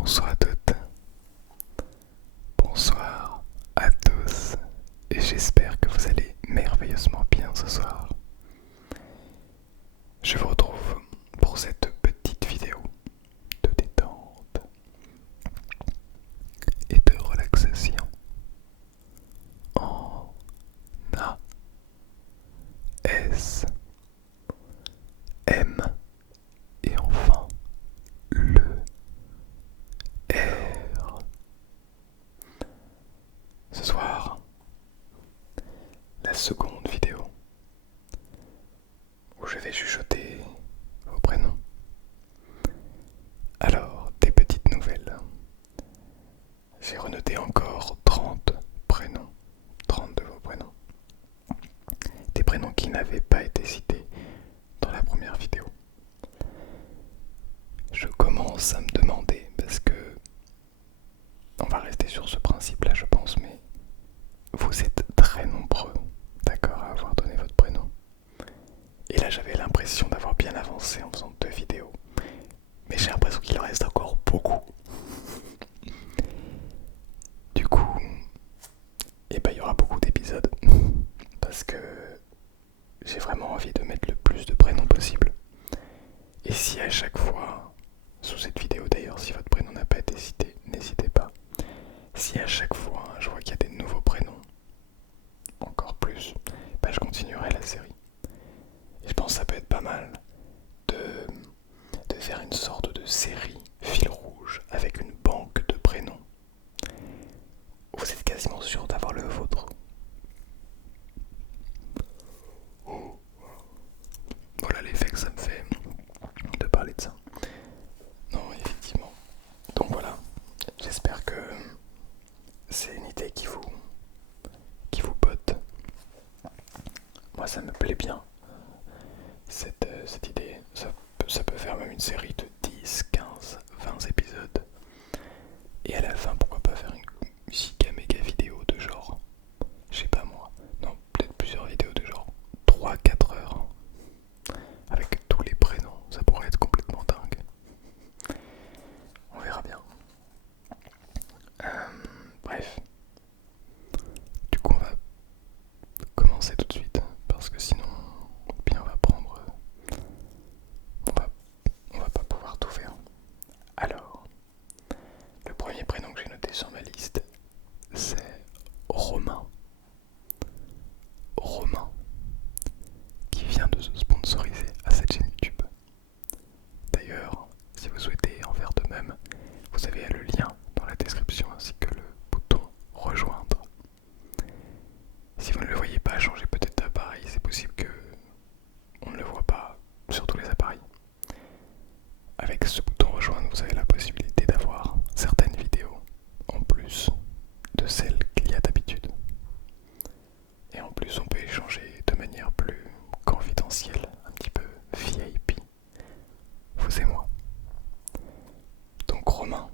Bonsoir à toutes, bonsoir à tous, et j'espère que vous allez merveilleusement bien ce soir. Je vous retrouve pour cette petite vidéo de détente et de relaxation en A, S, M et enfin le R. Ce soir, la seconde vidéo où je vais chuchoter vos prénoms. Alors, des petites nouvelles. J'ai renoté encore 30 prénoms, 30 de vos prénoms. Des prénoms qui n'avaient pas été cités dans la première vidéo. Je commence à me demander, parce que on va rester sur ce principe-là je pense, mais vous êtes très nombreux, d'accord, à avoir donné votre prénom. Et là j'avais l'impression d'avoir bien avancé en faisant 2 vidéos. Mais j'ai l'impression qu'il en reste encore beaucoup. Du coup, il y aura beaucoup d'épisodes. Parce que j'ai vraiment envie de mettre le plus de prénoms possible. Et si à chaque fois, sous cette vidéo d'ailleurs, si votre prénom n'a pas été cité, n'hésitez pas. Si à chaque fois je vois qu'il y a des nouveaux prénoms, encore plus, je continuerai la série. Et je pense que ça peut être pas mal de faire une sorte de série fil rouge avec une banque de prénoms. Vous êtes quasiment sûr d'avoir le vôtre. Voilà l'effet que ça me fait de parler de ça. Non, effectivement. Donc voilà, j'espère que c'est une idée qui vous botte. Moi ça me plaît bien, cette idée. Ça peut faire même une série de 10, 15, 20 épisodes. Et à la fin, pourquoi pas faire une giga méga vidéo de genre, je sais pas moi, non, peut-être plusieurs vidéos de genre 3-4 heures. Avec tous les prénoms, ça pourrait être complètement dingue. On verra bien. Bref. Du coup, on va commencer tout de suite. Parce que sinon, bien on va prendre. On va pas pouvoir tout faire. Alors, le premier prénom que j'ai noté sur ma liste, c'est Romain. Romain, qui vient de se sponsoriser à cette chaîne YouTube. D'ailleurs, si vous souhaitez en faire de même, vous avez le lien dans la description ainsi que le bouton rejoindre. Si vous ne le voyez pas, changez peut-être d'appareil, c'est possible que on ne le voit pas sur tous les appareils. Avec ce bouton rejoindre, vous avez la possibilité d'avoir certaines vidéos en plus de celles qu'il y a d'habitude. Et en plus, on peut échanger de manière plus confidentielle, un petit peu VIP, vous et moi. Donc Romain,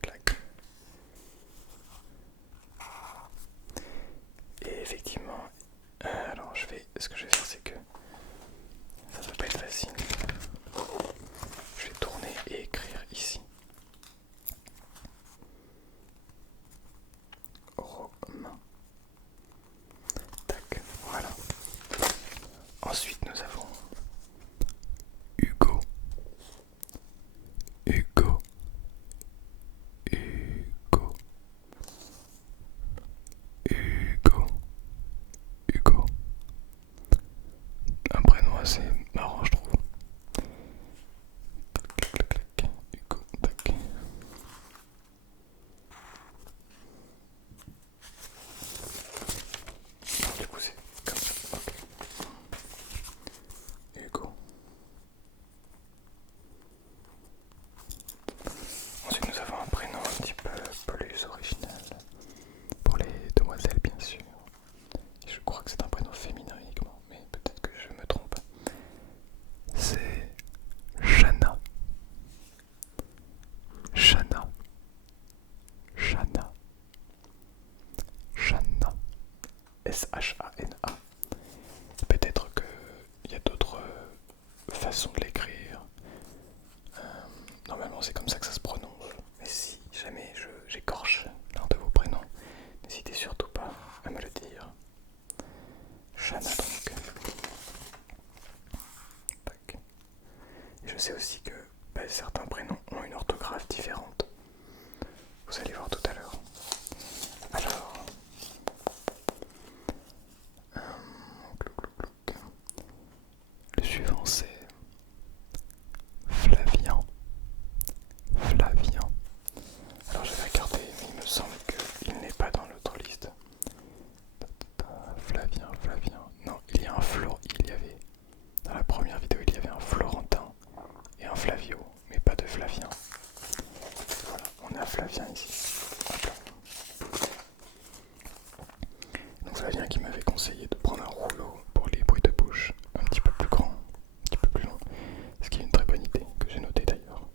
clac. Et effectivement, alors ce que je vais faire, c'est que ça ne va pas être facile. Je vais tourner et écrire ici. Romain. Tac, voilà. Ensuite, nous avons Hugo. Hugo. Hugo. Hugo. Hugo. Un prénom assez marrant, je trouve. Clac, clac, clac. Hugo, tac. Du coup, c'est comme ça. Ok. Hugo. Ensuite, nous avons un prénom un petit peu plus original. Pour les demoiselles, bien sûr. Et je crois que c'est un prénom féminin uniquement, mais peut-être que je me trompe. C'est Shana. Shana. Shana. Shana. S-H-A-N-A. Peut-être qu'il y a d'autres façons de l'écrire. c'est aussi que certains prénoms ont une orthographe différente. Vous allez voir tout à l'heure. Alors, le suivant c'est Flavien. Flavien. Alors j'avais regardé, mais il me semble qu'il n'est pas dans l'autre liste. Flavien. Non, il y a un Flo. Il y avait dans la première vidéo, il y avait un Florentin et un Flavio, mais pas de Flavien. Voilà, on a Flavien ici. Donc Flavien qui m'avait conseillé de prendre un rouleau pour les bruits de bouche, un petit peu plus grand, un petit peu plus long, ce qui est une très bonne idée, que j'ai noté d'ailleurs.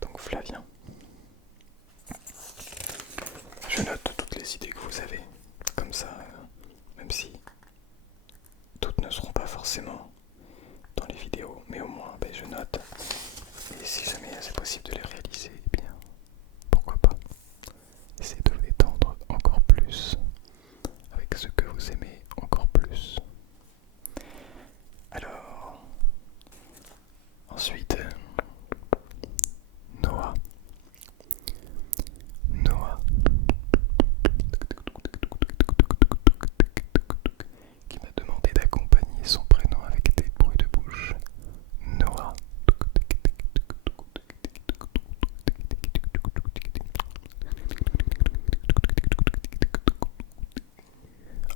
Donc Flavien. Je note toutes les idées que vous avez, comme ça, même si toutes ne seront pas forcément dans les vidéos, mais au moins je note. Et si jamais c'est possible de les réaliser, eh bien, pourquoi pas. Essayez de vous détendre encore plus avec ce que vous aimez encore plus. Alors, ensuite, Noah, qui m'a demandé d'accompagner son prénom avec des bruits de bouche. Noah.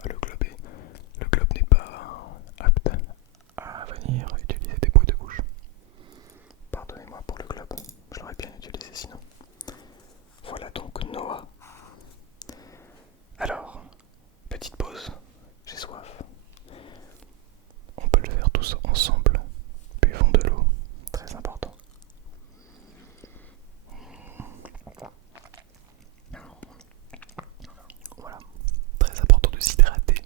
Le globe n'est pas apte à venir utiliser des bruits de bouche. Pardonnez-moi pour le globe, je l'aurais bien utilisé sinon. Voilà donc Noah. Alors, petite pause, j'ai soif. On peut le faire tous ensemble. Buvons de l'eau, très important. Voilà, très important de s'hydrater.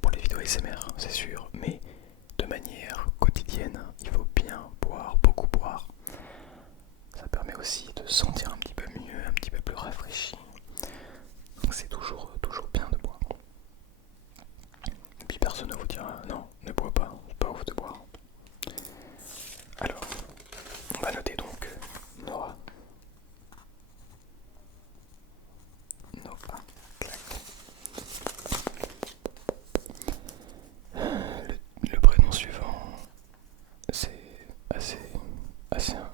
Pour les vidéos ASMR, c'est sûr, mais de manière quotidienne, il faut bien boire, beaucoup boire. Ça permet aussi de se sentir un petit peu mieux, un petit peu plus rafraîchi. Donc c'est toujours bien de boire. Et puis personne ne vous dira non, ne bois pas, c'est pas ouf de boire. Alors, on va noter donc Noah. Clac. Le prénom suivant, c'est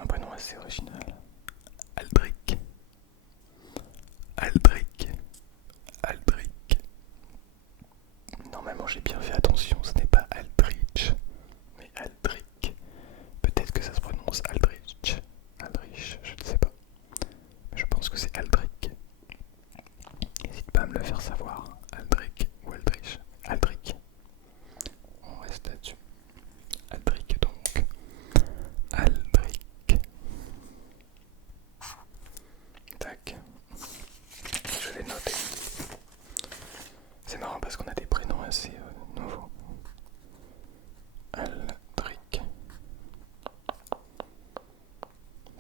un prénom assez original. Aldric. Normalement j'ai bien fait attention, ce n'est pas Aldrich, mais Aldric. Peut-être que ça se prononce Aldrich, je ne sais pas. Mais je pense que c'est Aldric. N'hésite pas à me le faire savoir, Aldric ou Aldrich. Aldric. On reste là-dessus. Aldric donc. Aldric. Tac. Je l'ai noté. C'est marrant parce qu'on a des prénoms assez nouveaux. Aldric.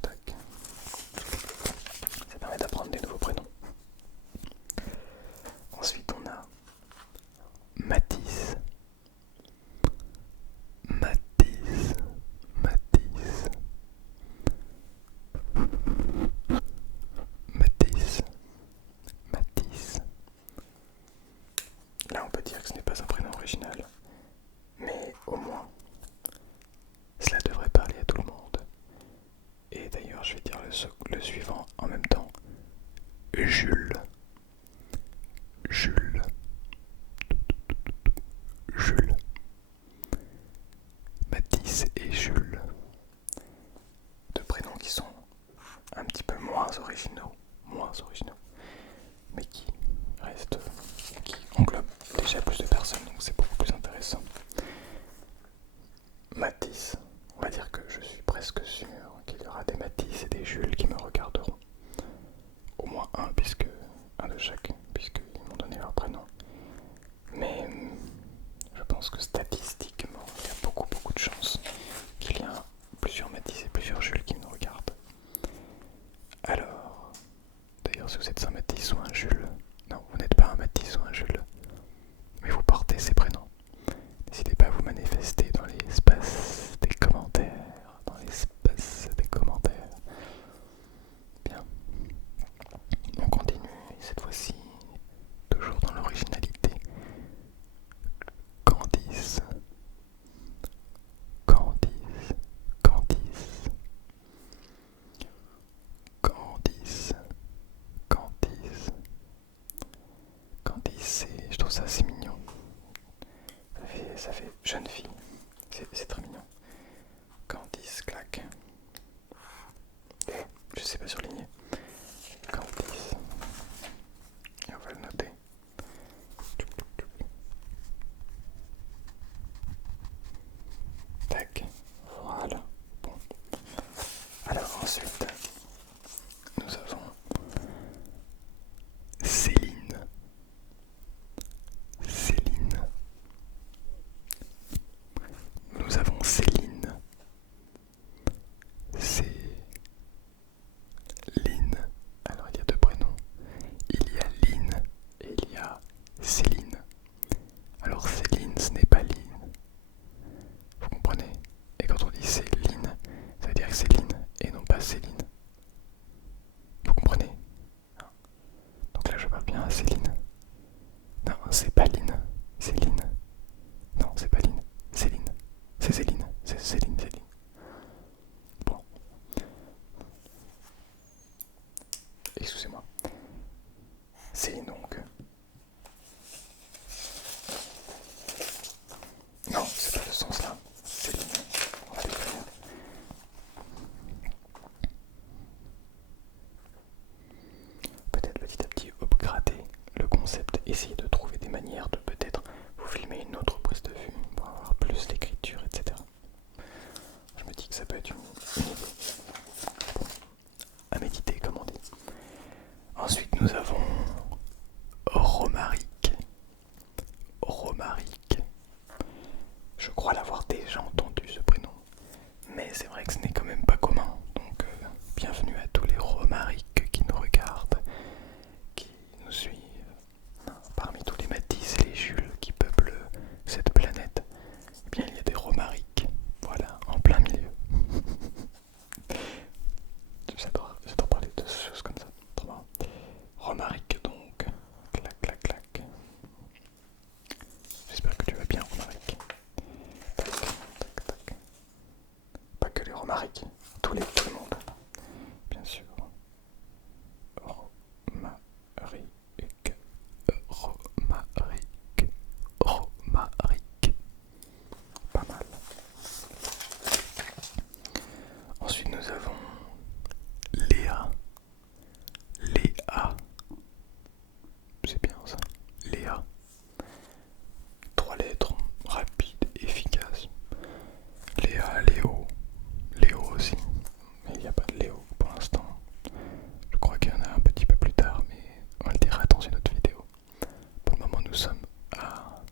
Tac. Ça permet d'apprendre des nouveaux prénoms. Ensuite on a Mathis. Là on peut dire que ce n'est pas un prénom original, mais au moins cela devrait parler à tout le monde. Et d'ailleurs je vais dire le suivant en même temps. Jules. Mathis et Jules. Deux prénoms qui sont un petit peu moins originaux, mais qui englobent déjà plus de personnes, donc c'est beaucoup plus intéressant. Mathis, on va dire que je suis presque sûr qu'il y aura des Mathis et des Jules qui me regarderont. Au moins un de chaque, puisqu'ils m'ont donné leur prénom. Mais je pense que statistiquement, il y a beaucoup de chances qu'il y ait plusieurs Mathis et plusieurs Jules qui me regardent. Alors, d'ailleurs, si vous êtes un Mathis ou un Jules, non, vous n'êtes pas un Mathis ou un Jules, mais vous portez ces prénoms. N'hésitez pas à vous manifester dans les espaces des commentaires. ça fait jeune fille. C'est très mignon. Candice claque. Et je sais pas surligner. Candice. Et on va le noter. Tac. Voilà. Bon. Alors ensuite, nous avons Céline. Céline. Nous avons Céline. Céline. Alors il y a deux prénoms. Il y a Line et il y a Céline. Alors Céline, ce n'est pas Line. Vous comprenez? Et quand on dit Céline, ça veut dire que c'est Line et non pas Céline. Vous comprenez? Donc là je parle bien à Céline. Non, c'est pas Line, c'est Line. Non, c'est pas Line, Céline. C'est Céline, c'est Céline, Céline. Bon. Excusez-moi. Céline donc. Non, c'est pas le sens là. Céline. On va l'écrire. Peut-être petit à petit upgrader le concept, essayer de trouver des manières de peut-être vous filmer une autre prise de vue pour avoir plus d'écriture, etc. Je me dis que ça peut être une idée. Bon, à méditer comme on dit. Ensuite nous avons Romaric. Romaric. Je crois l'avoir déjà entendu ce prénom. Mais c'est vrai que ce n'est quand même pas commun. Donc bienvenue à tous les Romaric qui nous regardent, qui nous suivent. Parmi tous les Matisse et les Jules qui peuplent cette planète, eh bien il y a des Romaric. Voilà, en plein milieu. J'adore parler de choses comme ça. Trop marrant. Romaric donc. Clac, clac, clac. J'espère que tu vas bien, Romaric. Tac, tac, tac. Pas que les Romaric, tout le monde. Bien sûr. Romaric. Romaric. Romaric. Pas mal. Ensuite nous avons Léa. Léa. C'est bien ça. Léa. 3 lettres, rapide, efficace. Léa, Léo. Léo aussi. Mais il n'y a pas de Léo pour l'instant. Je crois qu'il y en a un petit peu plus tard, mais on le dira dans une autre vidéo. Pour le moment, nous sommes à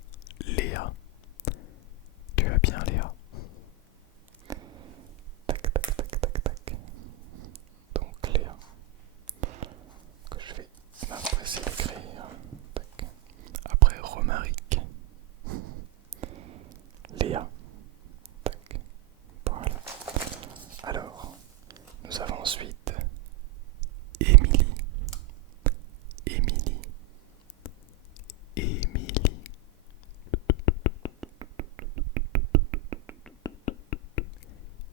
Léa. Tu vas bien, Léa? Tac, tac, tac, tac, tac. Donc, Léa. Que je vais m'empresser d'écrire. Tac. Après, Romaric. Léa. Tac. Voilà. Alors, nous avons ensuite Émilie. Émilie. Émilie.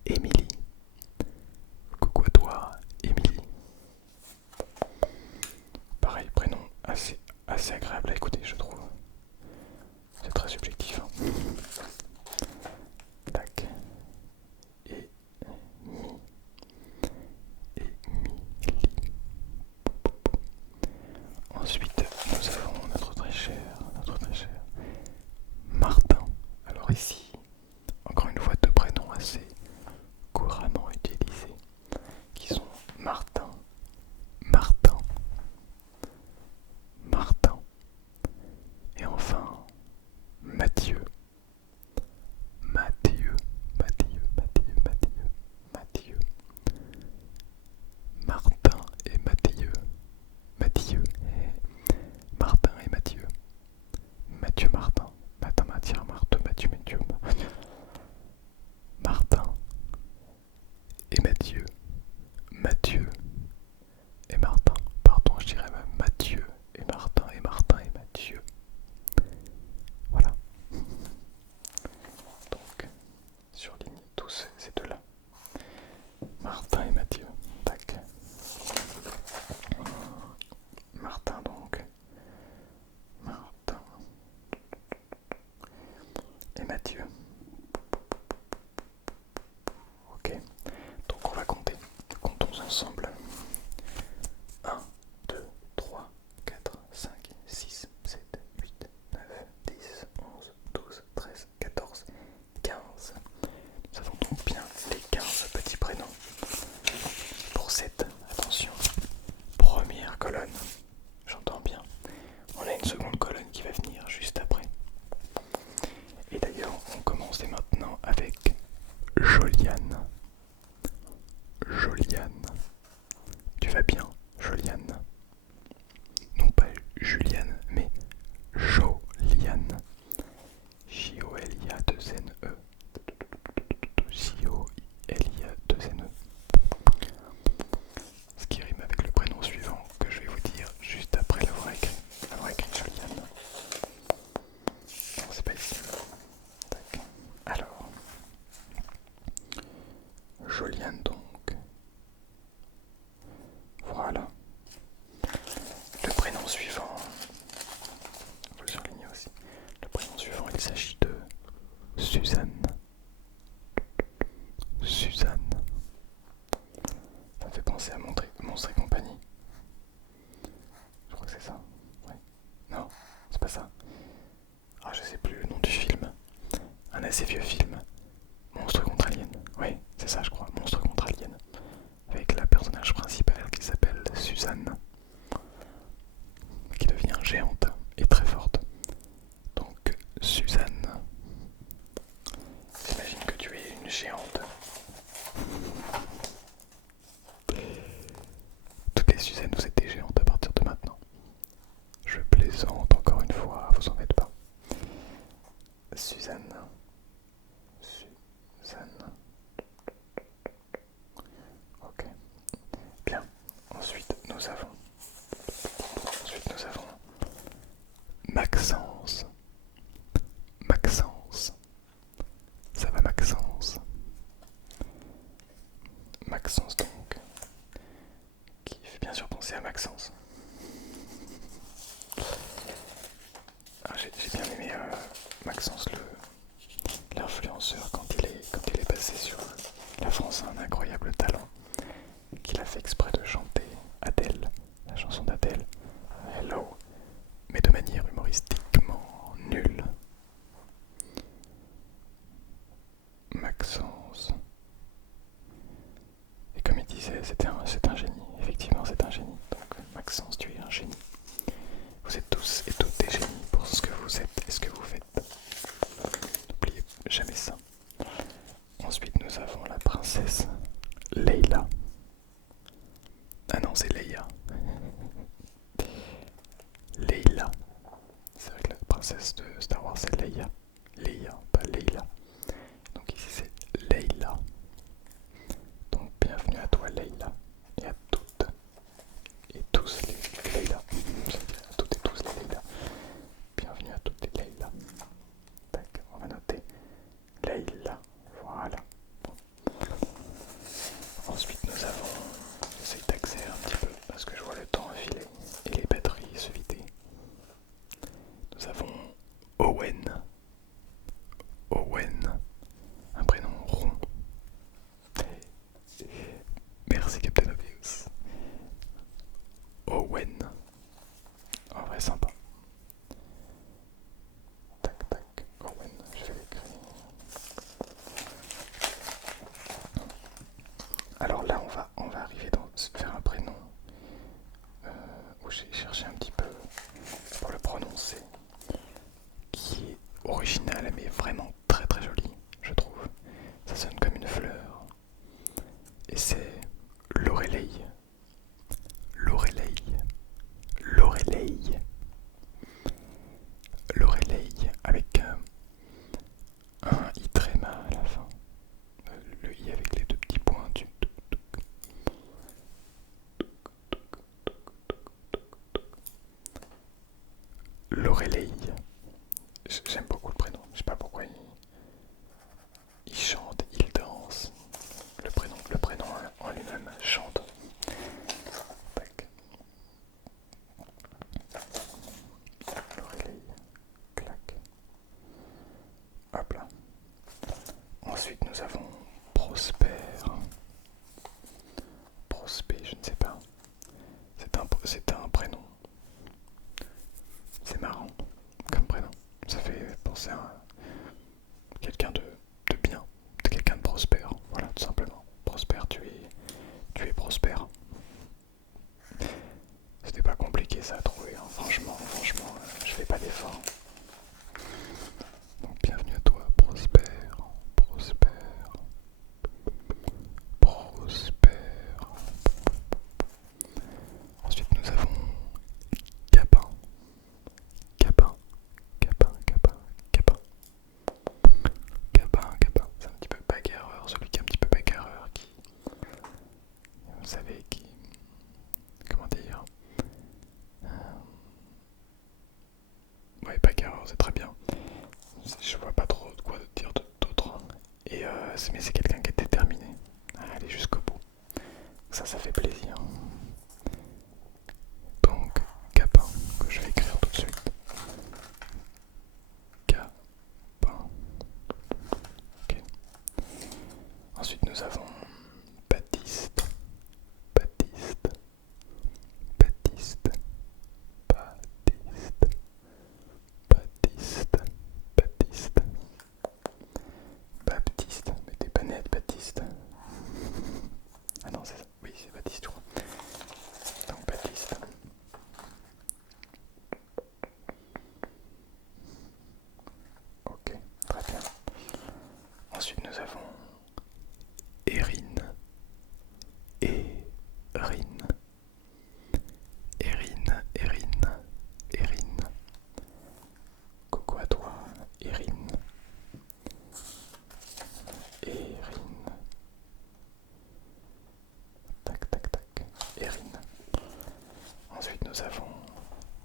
Émilie. Coucou à toi, Émilie. Pareil, prénom assez agréable à écouter, je trouve. C'est très subjectif. Tac. Émilie. Ensuite, nous avons notre très cher Martin. Alors ici, encore une fois, deux prénoms assez couramment utilisés, qui sont Martin, Martin, Martin, et enfin Mathieu, Mathieu, Mathieu, Mathieu, Mathieu, Mathieu, Martin et Mathieu, Mathieu, Martin et Mathieu, Mathieu Martin, Martin Mathieu, Marthe, Mathieu, Mathieu, Mathieu. Ok, donc on va compter. Comptons ensemble. 1, 2, 3, 4, 5, 6, 7, 8, 9, 10, 11, 12, 13, 14, 15. Nous avons donc bien les 15 petits prénoms. Pour cette, attention, première colonne, j'entends bien. On a une seconde colonne qui va venir juste après. Et d'ailleurs, on commence dès maintenant avec Joliane. Joliane. Tu vas bien, Joliane? Non pas Juliane, mais Joliane. J-O-L-I-A-2-N-E. J-O-L-I-A-2-N-E. Ce qui rime avec le prénom suivant que je vais vous dire juste après l'avoir écrit. Avoir écrit Joliane. Non, c'est pas ici. Tac. Alors. Joliane donc. Voilà. Le prénom suivant. Je le surligner aussi. Le prénom suivant, il s'agit de Suzanne. Suzanne. Ça me fait penser à Monstre et compagnie. Je crois que c'est ça. Ouais. Non, c'est pas ça. Ah, je sais plus le nom du film. Un assez vieux film. Monstre contre Alien. Oui, c'est ça, je crois. Monstre contre Alien. Avec la personnage principale qui s'appelle Suzanne. Qui devient géante et très forte. Donc, Suzanne. J'imagine que tu es une géante. Toutes les Suzannes, vous êtes des géantes à partir de maintenant. Je plaisante encore une fois, vous en faites pas. Suzanne. Suzanne. Ok. Bien. Ensuite, nous avons Maxence. Maxence. Ça va, Maxence? Maxence donc. Qui fait bien sûr penser à Maxence. Ah, j'ai bien aimé Maxence, l'influenceur, quand il est passé sur La France a un incroyable talent, qu'il a fait exprès de chanter Adèle, la chanson d'Adèle, Hello, mais de manière humoristiquement nulle. Maxence. Et comme il disait, c'est un génie. Effectivement, c'est un génie. Donc, Maxence, tu es un génie. Vous êtes tous et toutes des génies pour ce que vous êtes et ce que vous faites. N'oubliez jamais ça. Ensuite, nous avons la princesse Leila. Ah non, c'est Leia. Leila. C'est vrai que la princesse de Star Wars, c'est Leia. Leia, pas Leila. Donc ici, c'est Leila. Donc, bienvenue à toi, Leila. Et à toutes et tous les Leila. À toutes et tous les Leila. Bienvenue à toutes les Leila. Tac, on va noter Leila. Voilà. Bon. Ensuite, nous avons. J'essaie d'accélérer un petit peu parce que je vois le temps filer et les batteries se vider. Nous avons Owen. Owen. Un prénom rond. Merci Captain Obvious. Owen. En vrai sympa. Tac tac. Owen, je vais l'écrire. Alors là on va arriver vers un prénom où j'ai cherché un petit peu pour le prononcer, qui est original mais vraiment très très joli, je trouve. Ça sonne comme une fleur. Et c'est Lorelei. Lorelei. Lorelei. Lorelei avec un i tréma à la fin. Le i avec les deux petits points du. Lorelei. J'aime beaucoup le prénom. Je sais pas pourquoi il chante, il danse. Hop là. Ensuite nous avons Prosper. Prosper, je ne sais pas. C'est un prénom. C'est marrant comme prénom. Ça fait penser à quelqu'un de bien, de quelqu'un de prospère. Voilà, tout simplement. Prosper, tu es prospère. C'était pas compliqué ça à trouver, hein. Franchement, je fais pas d'effort. Donc bienvenue à toi, Prosper, Prosper, Prosper. Ensuite nous avons Gabin, Gabin, Gabin, Gabin, Gabin, Gabin, Gabin. C'est un petit peu bagarreur, celui qui est un petit peu bagarreur, qui, vous savez, qui, comment dire, ouais, bagarreur, c'est très bien. Je vois pas trop de quoi dire d'autre. Et mais c'est quelqu'un qui est déterminé à aller jusqu'au bout. Ça fait plaisir. Donc, Gabin, que je vais écrire tout de suite. Gabin. Ok. Ensuite, nous avons Baptiste. Baptiste. Baptiste. Baptiste. Baptiste. Baptiste. Baptiste. Mais t'es pas net, Baptiste. Ah non, c'est ça. Oui, c'est Baptiste, je crois. Donc, Baptiste. Ok, très bien. Ensuite, nous avons Erin. Erin. Erin. Erin. Erin. Coucou à toi, Erin. Erin. Tac, tac, tac. Erin. Ensuite, nous avons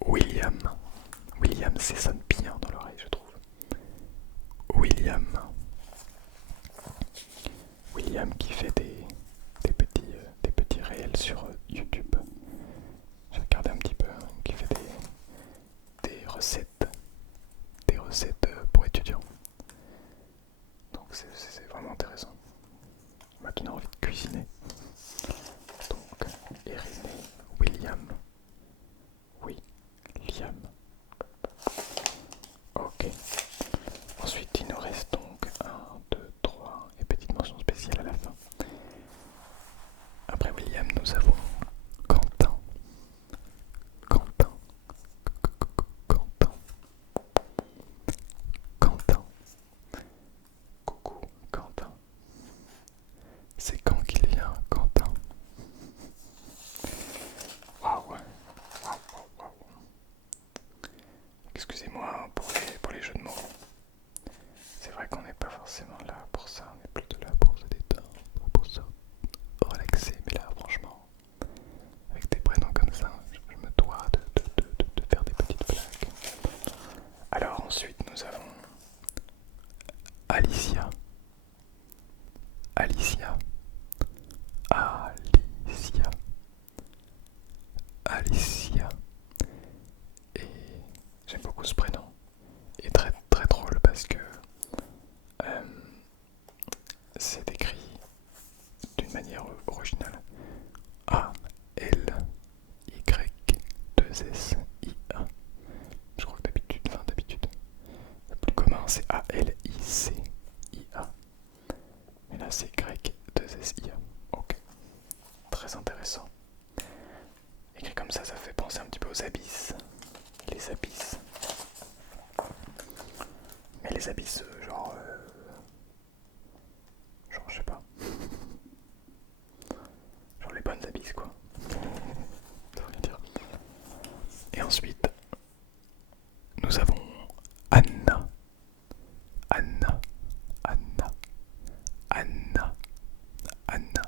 William. William, ça sonne bien dans l'oreille, je trouve. William. William qui fait des petits réels sur YouTube. J'ai regardé un petit peu, hein, qui fait des recettes pour étudiants. Donc c'est vraiment intéressant. Ça m'a donné envie de cuisiner. Donc, Erin, William. Oui, Liam. Ok. Ensuite, il nous reste donc 1, 2, 3 et petite mention spéciale à la fin. Après William, nous avons Quentin. Quentin. Quentin. Quentin. Coucou, Quentin. C'est quand qu'il vient, Quentin? Waouh. Waouh, waouh, waouh. Excusez-moi pour les jeux de mots. C'est vrai qu'on n'est pas forcément là pour ça, on est plutôt là pour se détendre, pour se relaxer. Mais là, franchement, avec des prénoms comme ça, je me dois de faire des petites blagues. Alors ensuite, nous avons Alicia. Alicia. Alicia. Alicia. Et j'aime beaucoup ce prénom. Et très très drôle parce que c'est écrit d'une manière originale. A-L-Y-2-S-I-A. Je crois que d'habitude, le plus commun c'est A-L-I-C-I-A. Mais là c'est Y-2-S-I-A. Ok, très intéressant. Écrit comme ça fait penser un petit peu aux abysses. Les abysses. Mais les abysses, genre je sais pas. Genre les bonnes abysses quoi. Ça veut dire. Et ensuite, nous avons Anna. Anna. Anna. Anna. Anna.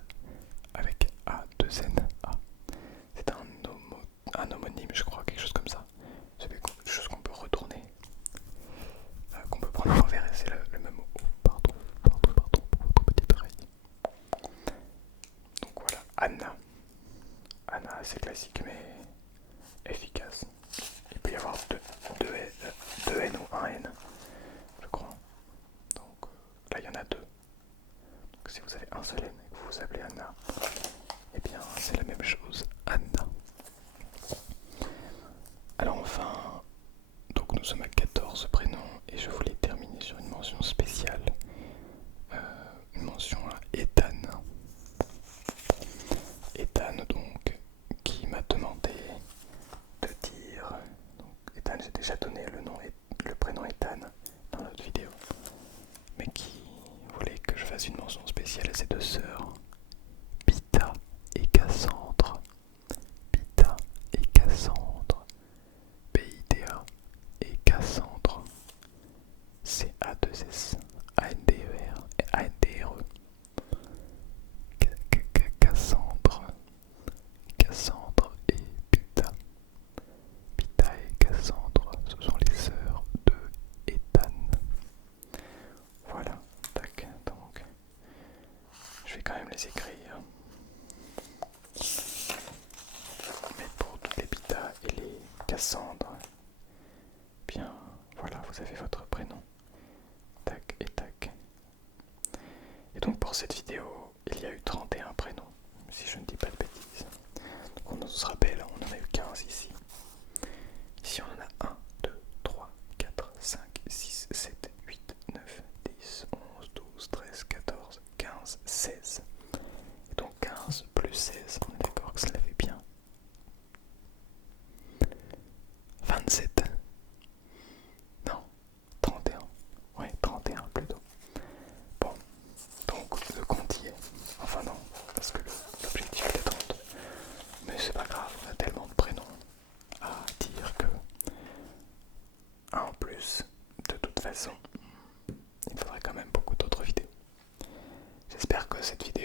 Avec A-2-N-A. C'est un homonyme, je crois, quelque chose comme ça. C'est quelque chose qu'on peut retourner. Qu'on peut prendre à l'envers et c'est le même mot. Oh, pardon pour votre petite oreille. Solène et que vous vous appelez Anna, eh bien c'est la même chose, Anna. Alors enfin, donc nous sommes à 14 prénoms et je voulais terminer sur une mention spéciale, une mention à Ethan. Ethan donc, qui m'a demandé de dire, donc Ethan, j'ai déjà donné le prénom Ethan dans notre vidéo, mais qui voulait que je fasse une mention spéciale à ses deux sœurs, Pita et Cassandre. Pita et Cassandre. P-I-T-A et Cassandre. C-A-2-S. A-N-D-E-R et A-N-D-R-E. Cassandre. Cassandre et Pita. Pita et Cassandre, ce sont les sœurs de Ethan. Voilà, tac, donc je vais quand même les écrire. Mais pour toutes les Pita et les Cassandre, bien voilà, vous avez votre prénom. Tac et tac. Et donc pour cette vidéo, il y a eu 31 prénoms, si je ne dis pas de bêtises. Donc on se rappelle, on en a eu 15 ici. Ici on en a 1, 2, 3, 4, 5, 6, 7, 8, 9, 10, 11, 12, 13, 14, 15, 16. Et donc 15 plus 16, on est d'accord que cela fait bien 27. Non, 31. Ouais, 31 plutôt. Bon, donc le compte y est. Enfin non, parce que l'objectif était 30. Mais c'est pas grave, on a tellement de prénoms à dire que en plus, de toute façon, il faudrait quand même beaucoup d'autres vidéos. J'espère que cette vidéo